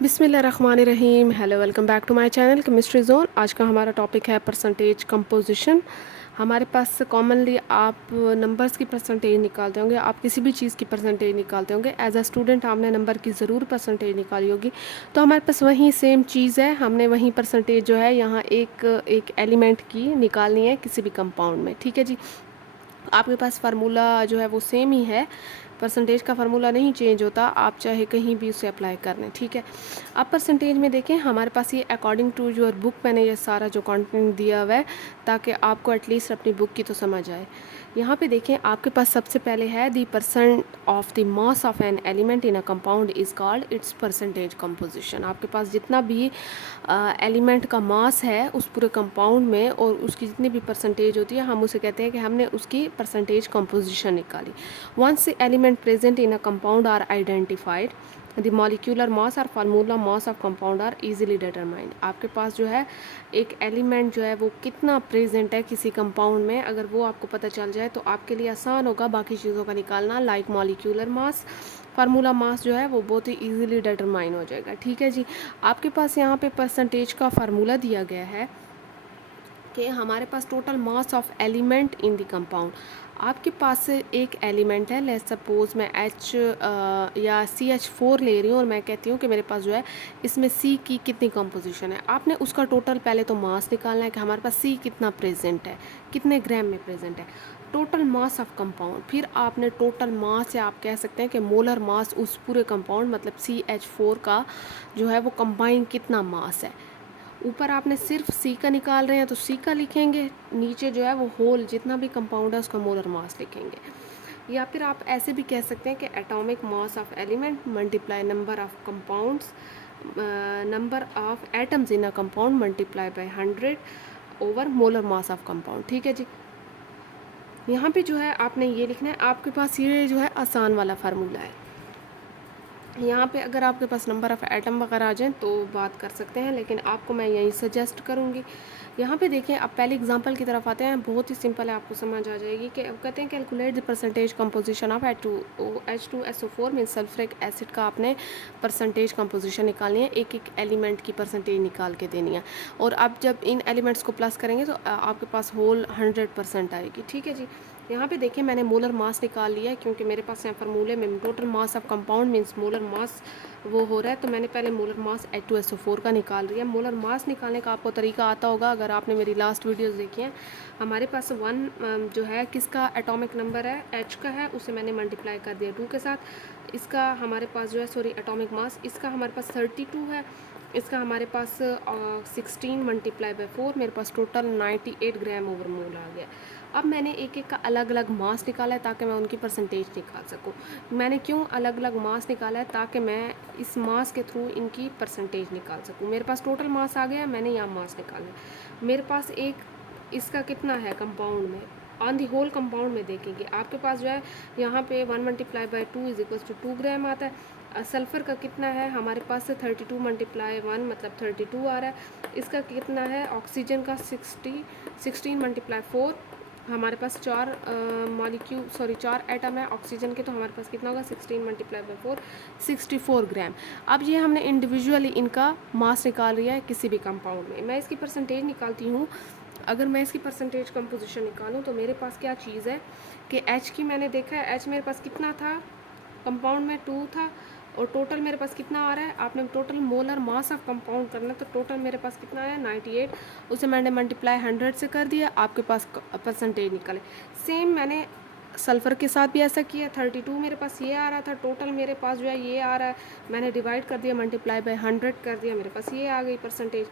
बिस्मिल्लाहिर्रहमानिर्रहीम। Hello, welcome back to my channel chemistry zone. आज का हमारा टॉपिक है परसेंटेज कंपोजिशन। हमारे पास कॉमनली आप नंबर्स की परसेंटेज निकालते होंगे, आप किसी भी चीज़ की परसेंटेज निकालते होंगे। एज अ स्टूडेंट आपने नंबर की ज़रूर परसेंटेज निकाली होगी, तो हमारे पास वही सेम चीज़ है। हमने वही परसेंटेज जो है यहाँ एक एक एलिमेंट की निकालनी है किसी भी कंपाउंड में। ठीक है जी, आपके पास फार्मूला जो है वो सेम ही है, परसेंटेज का फार्मूला नहीं चेंज होता, आप चाहे कहीं भी उसे अप्लाई कर लें। ठीक है, अब परसेंटेज में देखें हमारे पास ये अकॉर्डिंग टू योर बुक मैंने ये सारा जो कंटेंट दिया हुआ है, ताकि आपको एटलीस्ट अपनी बुक की तो समझ आए। यहाँ पे देखें आपके पास सबसे पहले है the percent of the mass of an element in a compound is called its percentage composition. आपके पास जितना भी एलिमेंट का मास है उस पूरे कंपाउंड में और उसकी जितनी भी परसेंटेज होती है, हम उसे कहते हैं कि हमने उसकी परसेंटेज कंपोजिशन निकाली। Once element present in a compound are identified, the molecular mass और formula mass of compound are easily determined. आपके पास जो है एक एलिमेंट जो है वो कितना प्रेजेंट है किसी कंपाउंड में, अगर वो आपको पता चल जाए तो आपके लिए आसान होगा बाकी चीज़ों का निकालना। Like molecular mass, formula mass जो है वो बहुत ही इजीली डिटरमाइन हो जाएगा। ठीक है जी, आपके पास यहाँ पे परसेंटेज का फार्मूला दिया गया है कि हमारे पास total mass of element in the compound. आपके पास एक एलिमेंट है, लेट्स सपोज मैं H या CH4 ले रही हूँ और मैं कहती हूँ कि मेरे पास जो है इसमें C की कितनी कंपोजिशन है। आपने उसका टोटल पहले तो मास निकालना है कि हमारे पास C कितना प्रेजेंट है, कितने ग्राम में प्रेजेंट है, टोटल मास ऑफ कंपाउंड। फिर आपने टोटल मास, या आप कह सकते हैं कि मोलर मास उस पूरे कंपाउंड मतलब CH4 का जो है वो कंबाइन कितना मास है। ऊपर आपने सिर्फ सी का निकाल रहे हैं तो सी का लिखेंगे, नीचे जो है वो होल जितना भी कंपाउंड है उसका मोलर मास लिखेंगे। या फिर आप ऐसे भी कह सकते हैं कि atomic mass of element multiply number of compounds, number of atoms in a compound multiply by 100 over molar mass of compound. ठीक है जी, यहाँ पे जो है आपने ये लिखना है। आपके पास ये जो है आसान वाला फार्मूला है। यहाँ पे अगर आपके पास नंबर ऑफ़ एटम वगैरह आ जाएँ तो बात कर सकते हैं, लेकिन आपको मैं यही सजेस्ट करूँगी। यहाँ पे देखें, अब पहले एग्जांपल की तरफ आते हैं, बहुत ही सिंपल है, आपको समझ आ जाएगी। कि अब कहते हैं calculate the percentage composition of H2SO4 mean sulphuric acid का आपने परसेंटेज कंपोजिशन निकालनी है, एक एक एलिमेंट की परसेंटेज निकाल के देनी है। और अब जब इन एलिमेंट्स को प्लस करेंगे तो आपके पास होल 100% आएगी। ठीक है जी, यहाँ पे देखिए मैंने मोलर मास निकाल लिया है, क्योंकि मेरे पास यहाँ फार्मूले में total mass of compound means molar mass वो हो रहा है, तो मैंने पहले मोलर मास H2SO4 का निकाल लिया। मोलर मास निकालने का आपको तरीका आता होगा, अगर आपने मेरी लास्ट वीडियोस देखी हैं। हमारे पास 1 जो है किसका एटॉमिक नंबर है, H का है, उसे मैंने मल्टीप्लाई कर दिया 2 के साथ। इसका हमारे पास जो है एटॉमिक मास, इसका हमारे पास 32 है, इसका हमारे पास 16 मल्टीप्लाई बाय 4, मेरे पास टोटल 98 ग्राम ओवर मोल आ गया। अब मैंने एक एक का अलग अलग मास निकाला है ताकि मैं उनकी परसेंटेज निकाल सकूं। मैंने क्यों अलग अलग मास निकाला है, ताकि मैं इस मास के थ्रू इनकी परसेंटेज निकाल सकूं। मेरे पास टोटल मास आ गया, मैंने यहाँ मास निकाला। मेरे पास एक इसका कितना है कंपाउंड में, ऑन दी होल कंपाउंड में देखेंगे आपके पास जो है यहाँ पे 1 multiply by 2 is equals to 2 gram आता है। सल्फ़र का कितना है हमारे पास 32 मल्टीप्लाई 1 मतलब 32 आ रहा है। इसका कितना है ऑक्सीजन का 16 मल्टीप्लाई 4, हमारे पास 4 एटम है ऑक्सीजन के, तो हमारे पास कितना होगा 16 मल्टीप्लाई बाई 4 64 ग्राम। अब ये हमने इंडिविजुअली इनका मास निकाल लिया है किसी भी कंपाउंड में। मैं इसकी परसेंटेज निकालती हूँ। अगर मैं इसकी परसेंटेज कंपोजिशन निकालूं तो मेरे पास क्या चीज़ है कि H की मैंने देखा है, H मेरे पास कितना था कंपाउंड में 2 था, और टोटल मेरे पास कितना आ रहा है, आपने total molar mass of compound करना है, तो टोटल मेरे पास कितना है 98, उसे मैंने मल्टीप्लाई 100 से कर दिया, आपके पास परसेंटेज निकले। सेम मैंने सल्फ़र के साथ भी ऐसा किया, 32 मेरे पास ये आ रहा था, टोटल मेरे पास जो है ये आ रहा है, मैंने डिवाइड कर दिया, मल्टीप्लाई बाय 100 कर दिया, मेरे पास ये आ गई परसेंटेज।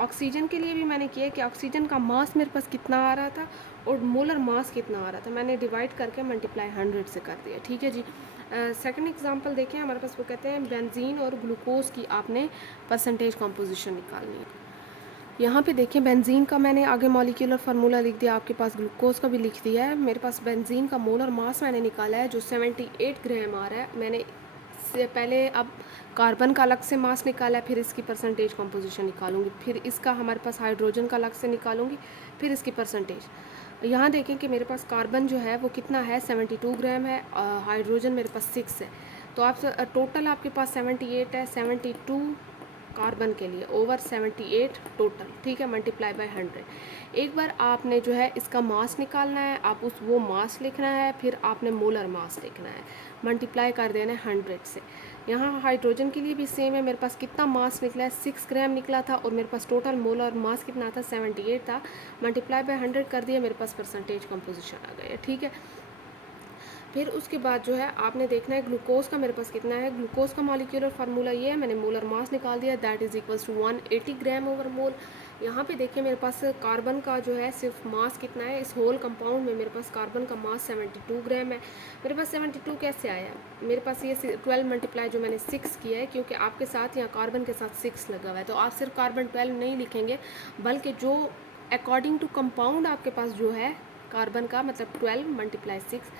ऑक्सीजन के लिए भी मैंने किया कि ऑक्सीजन का मास मेरे पास कितना आ रहा था और मोलर मास कितना आ रहा था, मैंने डिवाइड करके मल्टीप्लाई 100 से कर दिया। ठीक है जी, सेकंड एग्जांपल देखें, हमारे पास वो कहते हैं बेंजीन और ग्लूकोज की आपने परसेंटेज कंपोजिशन निकालनी है। यहाँ पे देखिए बेंजीन का मैंने आगे मॉलिक्यूलर फार्मूला लिख दिया, आपके पास ग्लूकोज का भी लिख दिया है। मेरे पास बेंजीन का मोलर मास मैंने निकाला है जो 78 ग्राम आ रहा है। मैंने से पहले अब कार्बन का अलग से मास निकाला है, फिर इसकी परसेंटेज कंपोजिशन निकालूंगी, फिर इसका हमारे पास हाइड्रोजन का अलग से निकालूंगी, फिर इसकी परसेंटेज। यहाँ देखें कि मेरे पास कार्बन जो है वो कितना है 72 ग्राम है, हाइड्रोजन मेरे पास 6 है। तो आप टोटल आपके पास 78 है, 72 कार्बन के लिए ओवर 78 टोटल, ठीक है, मल्टीप्लाई बाय 100। एक बार आपने जो है इसका मास निकालना है, आप उस वो मास लिखना है, फिर आपने मोलर मास लिखना है, मल्टीप्लाई कर देना है 100 से। यहाँ हाइड्रोजन के लिए भी सेम है, मेरे पास कितना मास निकला है 6 ग्राम निकला था, और मेरे पास टोटल मोलर मास कितना था 78 था, मल्टीप्लाई बाय 100 कर दिया, मेरे पास परसेंटेज कंपोजिशन आ गया, ठीक है। फिर उसके बाद जो है आपने देखना है ग्लूकोज का मेरे पास कितना है। ग्लूकोज का मॉलिक्यूलर फार्मूला ये है, मैंने मोलर मास निकाल दिया, that is equals to 180 gram over mole. यहाँ पे देखिए मेरे पास कार्बन का जो है सिर्फ मास कितना है, इस होल कंपाउंड में मेरे पास कार्बन का मास 72 ग्राम है। मेरे पास 72 कैसे आया है, मेरे पास ये 12 मल्टीप्लाई जो मैंने 6 किया है, क्योंकि आपके साथ यहाँ कार्बन के साथ 6 लगा हुआ है, तो आप सिर्फ कार्बन 12 नहीं लिखेंगे, बल्कि जो अकॉर्डिंग टू कंपाउंड आपके पास जो है कार्बन का, मतलब 12 मल्टीप्लाई 6,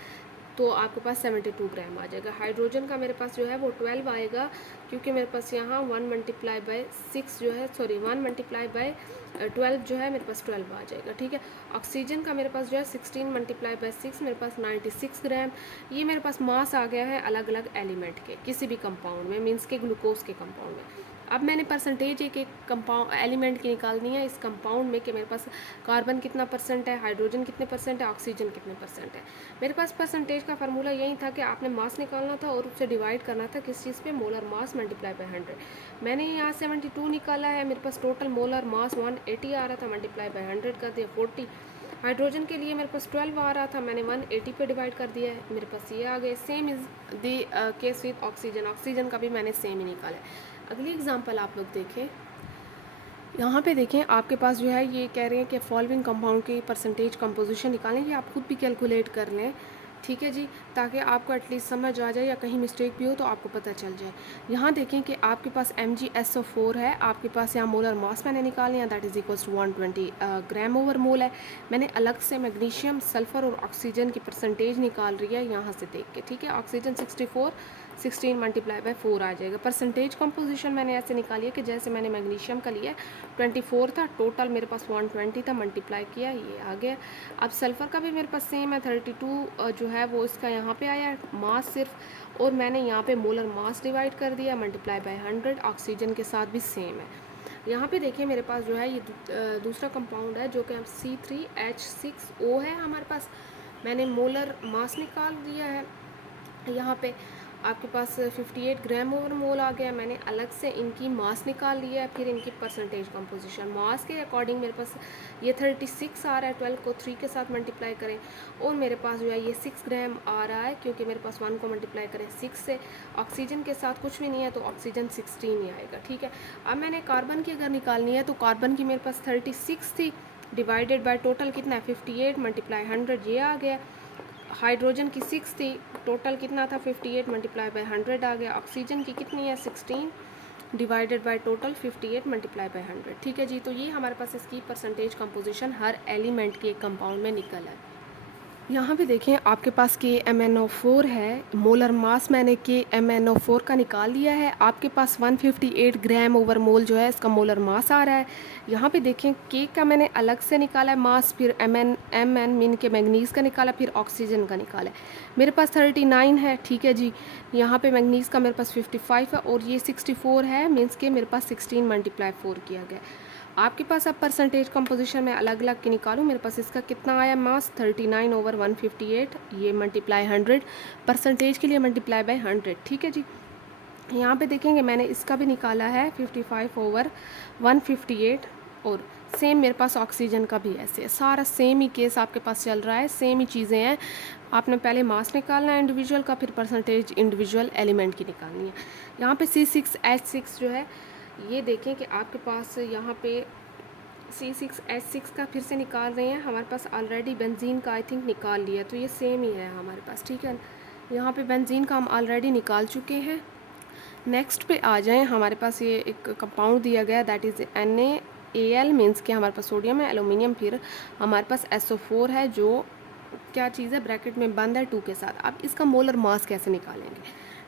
तो आपके पास 72 ग्राम आ जाएगा। हाइड्रोजन का मेरे पास जो है वो 12 आएगा, क्योंकि मेरे पास यहाँ 1 मल्टीप्लाई बाय 6 जो है, सॉरी 1 मल्टीप्लाई बाय 12 जो है, मेरे पास 12 आ जाएगा, ठीक है। ऑक्सीजन का मेरे पास जो है 16 मल्टीप्लाई बाय 6, मेरे पास 96 ग्राम। ये मेरे पास मास आ गया है अलग अलग एलिमेंट के, किसी भी कंपाउंड में, मीन्स के ग्लूकोज के कंपाउंड में। अब मैंने परसेंटेज एक एक कंपाउंड एलिमेंट की निकालनी है इस कंपाउंड में, कि मेरे पास कार्बन कितना परसेंट है, हाइड्रोजन कितने परसेंट है, ऑक्सीजन कितने परसेंट है। मेरे पास परसेंटेज का फार्मूला यही था कि आपने मास निकालना था और उससे डिवाइड करना था किस चीज़ पे, मोलर मास मल्टीप्लाई बाय 100। मैंने यहाँ 72 निकाला है, मेरे पास टोटल मोलर मास 180 आ रहा था, मल्टीप्लाई बाय 100 कर दिया 40। हाइड्रोजन के लिए मेरे पास 12 आ रहा था, मैंने 180 पे डिवाइड कर दिया है, मेरे पास ये आ गए। Same is the case with oxygen, oxygen का भी मैंने सेम ही निकाला है। अगली एग्जांपल आप लोग देखें, यहाँ पे देखें आपके पास जो है ये कह रहे हैं कि फॉलोइंग कंपाउंड की परसेंटेज कंपोजिशन निकालें, ये आप खुद भी कैलकुलेट कर लें, ठीक है जी, ताकि आपको एटलीस्ट समझ आ जाए, या कहीं मिस्टेक भी हो तो आपको पता चल जाए। यहाँ देखें कि आपके पास MgSO4 है, आपके पास यहाँ मोलर मास मैंने निकाल लिया, that is equals to 120 gram over mole है। मैंने अलग से मैग्नीशियम, सल्फ़र और ऑक्सीजन की परसेंटेज निकाल रही है यहाँ से देख के, ठीक है। ऑक्सीजन 64, 16 मल्टीप्लाई बाय 4 आ जाएगा। परसेंटेज कंपोजिशन मैंने ऐसे निकाली है कि जैसे मैंने मैग्नीशियम का लिया 24 था, टोटल मेरे पास 120 था, मल्टीप्लाई किया, ये आ गया। अब सल्फ़र का भी मेरे पास सेम है, 32 जो है वो इसका यहाँ पे आया है मास सिर्फ, और मैंने यहाँ पे मोलर मास डिवाइड कर दिया, मल्टीप्लाई बाय 100। ऑक्सीजन के साथ भी सेम है। यहाँ पे देखिए मेरे पास जो है ये दूसरा कंपाउंड है जो कि C3H6O है हमारे पास, मैंने मोलर मास निकाल दिया है। यहाँ पे आपके पास 58 ग्राम ओवर मोल आ गया, मैंने अलग से इनकी मास निकाल लिया है, फिर इनकी परसेंटेज कंपोजिशन मास के अकॉर्डिंग मेरे पास ये 36 आ रहा है, 12 को 3 के साथ मल्टीप्लाई करें, और मेरे पास जो है ये 6 ग्राम आ रहा है, क्योंकि मेरे पास 1 को मल्टीप्लाई करें 6 से। ऑक्सीजन के साथ कुछ भी नहीं है तो ऑक्सीजन 16 ही आएगा, ठीक है। अब मैंने कार्बन की अगर निकालनी है तो कार्बन की मेरे पास 36 थी, डिवाइडेड बाय टोटल कितना है 58 मल्टीप्लाई 100, ये आ गया। हाइड्रोजन की 6 थी, टोटल कितना था 58 मल्टीप्लाई बाय 100 आ गया। ऑक्सीजन की कितनी है 16 divided by total 58 multiply by 100, ठीक है जी। तो ये हमारे पास इसकी परसेंटेज कंपोजिशन हर एलिमेंट के कंपाउंड में निकल है। यहाँ पे देखें आपके पास KMnO4 है, मोलर मास मैंने KMnO4 का निकाल लिया है, आपके पास 158 ग्राम ओवर मोल जो है इसका मोलर मास आ रहा है। यहाँ पे देखें K का मैंने अलग से निकाला है मास, फिर Mn मीन के मैग्नीज़ का निकाला, फिर ऑक्सीजन का निकाला है। मेरे पास 39 है, ठीक है जी। यहाँ पे मैग्नीज़ का मेरे पास 55 है, और ये 64 है, मीन्स के मेरे पास 16 मल्टीप्लाई 4 किया गया। आपके पास अब परसेंटेज कंपोजिशन में अलग अलग की निकालूं, मेरे पास इसका कितना आया मास 39 ओवर 158, ये मल्टीप्लाई 100, परसेंटेज के लिए मल्टीप्लाई बाय 100, ठीक है जी। यहाँ पे देखेंगे मैंने इसका भी निकाला है 55 ओवर 158, और सेम मेरे पास ऑक्सीजन का भी ऐसे है, सारा सेम ही केस आपके पास चल रहा है, सेम ही चीज़ें हैं। आपने पहले मास निकालना है इंडिविजुअल का, फिर परसेंटेज इंडिविजुअल एलिमेंट की निकालनी है। यहाँ पे C6H6 जो है, ये देखें कि आपके पास यहाँ पे C6H6 का फिर से निकाल रहे हैं, हमारे पास ऑलरेडी बेंजीन का आई थिंक निकाल लिया, तो ये सेम ही है हमारे पास, ठीक है। यहाँ पे बेंजीन का हम ऑलरेडी निकाल चुके हैं। नेक्स्ट पे आ जाएं, हमारे पास ये एक कंपाउंड दिया गया, दैट इज़ NaAl, मीन्स कि हमारे पास सोडियम है, एलुमिनियम, फिर हमारे पास SO4 है, जो क्या चीज़ है ब्रैकेट में बंद है 2 के साथ। अब इसका मोलर मास कैसे निकालेंगे,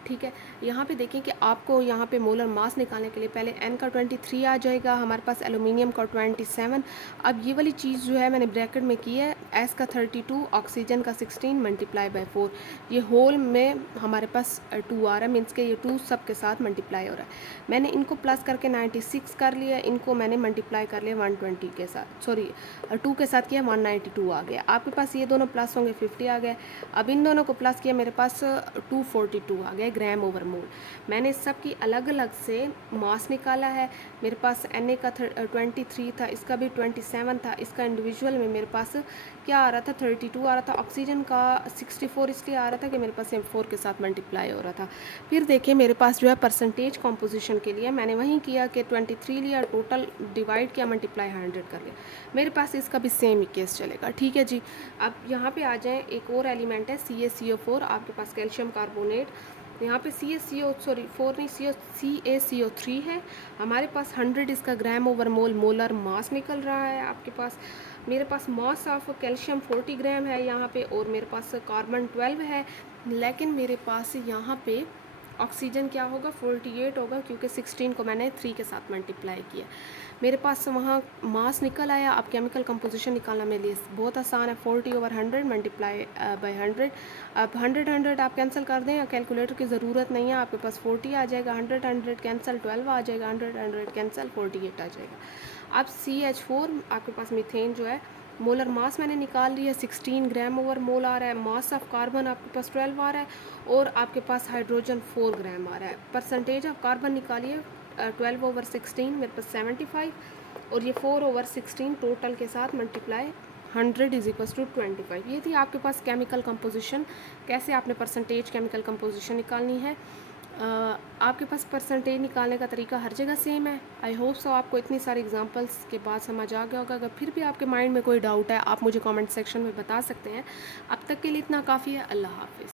ठीक है। यहाँ पे देखें कि आपको यहाँ पे मोलर मास निकालने के लिए पहले N का 23 आ जाएगा, हमारे पास एलुमिनियम का 27। अब ये वाली चीज़ जो है मैंने ब्रैकेट में की है, S का 32, ऑक्सीजन का 16 मल्टीप्लाई बाय 4। ये होल में हमारे पास 2 आ रहा है, मीन्स के ये 2 सब के साथ मल्टीप्लाई हो रहा है। मैंने इनको प्लस करके 96 कर लिया, इनको मैंने मल्टीप्लाई कर लिया 120 के साथ, सॉरी 2 के साथ किया, 192 आ गया। आपके पास ये दोनों प्लस होंगे 50 आ गए। अब इन दोनों को प्लस किया, मेरे पास 242 आ गया ग्राम ओवर मोल। मैंने सब की अलग अलग से मास निकाला है। मेरे पास Na का 23 था, इसका भी 27 था, इसका इंडिविजुअल में मेरे पास क्या आ रहा था, 32 आ रहा था। ऑक्सीजन का 64 इसलिए आ रहा था कि मेरे पास M4 के साथ मल्टीप्लाई हो रहा था। फिर देखिए मेरे पास जो है परसेंटेज कॉम्पोजिशन के लिए मैंने वहीं किया कि 23 लिया, टोटल डिवाइड किया, मल्टीप्लाई 100 कर लिया। मेरे पास इसका भी सेम ही केस चलेगा, ठीक है जी। अब यहाँ पे आ जाएँ, एक और एलिमेंट है CaCO4, आपके पास कैल्शियम कार्बोनेट। यहाँ पे CaCO4 नहीं, CaCO3 है। हमारे पास 100 इसका ग्राम ओवर मोल मोलर मास निकल रहा है आपके पास। मेरे पास मास ऑफ कैल्शियम 40 ग्राम है यहाँ पे, और मेरे पास कार्बन 12 है। लेकिन मेरे पास यहाँ पे ऑक्सीजन क्या होगा, 48 होगा, क्योंकि 16 को मैंने 3 के साथ मल्टीप्लाई किया। मेरे पास वहाँ मास निकल आया। अब केमिकल कंपोजिशन निकालना मेरे लिए बहुत आसान है, 40/100 मल्टीप्लाई बाय 100। अब 100 आप कैंसिल कर दें, कैलकुलेटर की ज़रूरत नहीं है, आपके पास 40 आ जाएगा, 100 कैंसिल 12 आ जाएगा, 100 कैंसिल 48 आ जाएगा। अब CH4 आपके पास मीथेन जो है, मोलर मास मैंने निकाल लिया, 16 ग्राम ओवर मोल आ रहा है। मास ऑफ कार्बन आपके पास 12 आ रहा है, और आपके पास हाइड्रोजन 4 ग्राम आ रहा है। परसेंटेज ऑफ कार्बन निकालिए, 12/16 मेरे पास 75, और ये 4/16 टोटल के साथ मल्टीप्लाई 100 इज इक्वल टू 25। ये थी आपके पास केमिकल कंपोजिशन, कैसे आपने परसेंटेज केमिकल कंपोजिशन निकालनी है। आपके पास परसेंटेज निकालने का तरीका हर जगह सेम है। आई होप सो आपको इतनी सारी एग्जांपल्स के बाद समझ आ गया होगा। अगर फिर भी आपके माइंड में कोई डाउट है, आप मुझे कमेंट सेक्शन में बता सकते हैं। अब तक के लिए इतना काफ़ी है। अल्लाह हाफिज़।